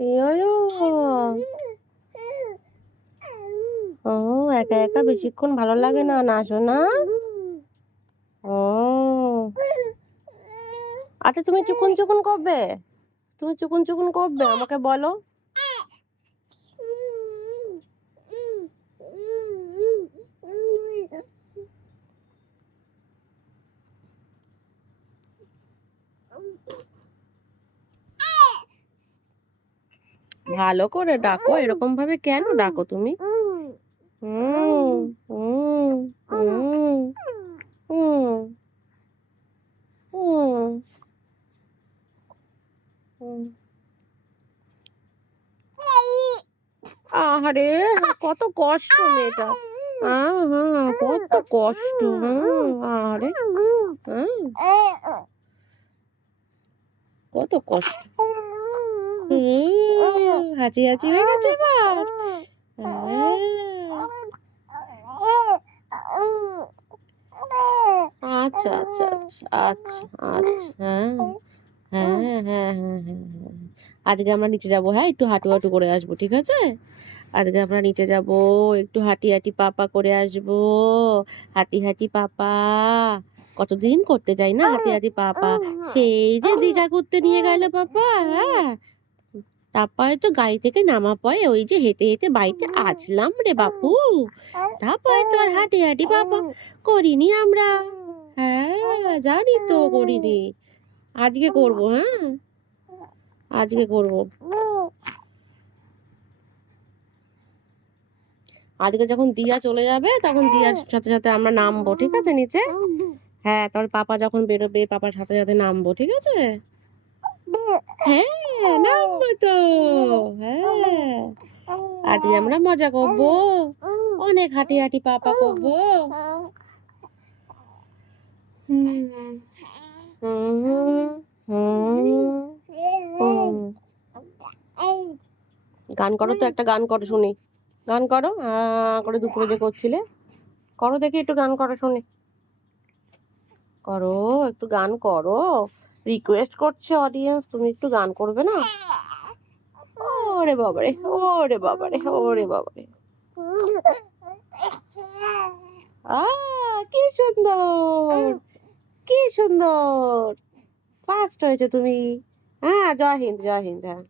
কি হলো? ও একা একা বেশিক্ষণ ভালো লাগে না, না শোনা? ও আচ্ছা, তুমি চুকুন চুকুন করবে? তুমি চুকুন চুকুন করবে? আমাকে বলো। ভালো করে ডাকো, এরকম ভাবে কেন ডাকো তুমি? হুম হুম হুম হুম হুম হুম। আহারে, কত কষ্ট মেয়েটা। কত কষ্ট। আরে কত কষ্ট। হাঁচি হাঁচি হয়ে গেছে এবার। আচ্ছা আচ্ছা আচ্ছা আচ্ছা আচ্ছা। হ্যাঁ হ্যাঁ হ্যাঁ হ্যাঁ হ্যাঁ হ্যাঁ। আজকে আমরা নিচে যাবো, হ্যাঁ, একটু হাঁটু হাঁটু করে আসবো, ঠিক আছে? আজকে আমরা নিচে যাব, একটু হাঁটি হাঁটি পাপা করে আসবো। হাঁটি হাঁটি পাপা, কতদিন করতে যাই না হাঁটি হাঁটি পাপা। সেই যে দীঘা ঘুরতে নিয়ে গেল পাপা, হ্যাঁ, তারপরে তো গাড়ি থেকে নামা পরে ওই যে হেঁটে হেঁটে বাড়িতে আসলাম রে বাপু। তারপরে তো আর হাঁটি হাঁটি পাপা করিনি আমরা। হ্যাঁ জানি তো করিনি। আজকে করবো, হ্যাঁ, আজকে করবো। আজকে যখন দিয়া চলে যাবে তখন দিয়ার সাথে সাথে আমরা নামবো, ঠিক আছে, নিচে। হ্যাঁ, তারপর পাপা যখন বেরোবে পাপার সাথে সাথে নামবো, ঠিক আছে। হ্যাঁ নামবো তো। হ্যাঁ, আজকে আমরা মজা করবো, অনেক হাঁটি হাঁটি পাপা করবো। গান করো তো, একটা গান করো শুনি। গান করো করে দুপুরে যে করছিলে, করো দেখি, একটু গান করো শুনি। করো, একটু গান করো, রিকোয়েস্ট করছে অডিয়েন্স, তুমি একটু গান করবে না? ওরে বাবারে, ওরে বাবারে, ওরে বাবারে। কি সুন্দর, কি সুন্দর, ফার্স্ট হয়েছে তুমি। হ্যাঁ, জয় হিন্দ, জয় হিন্দ। হ্যাঁ।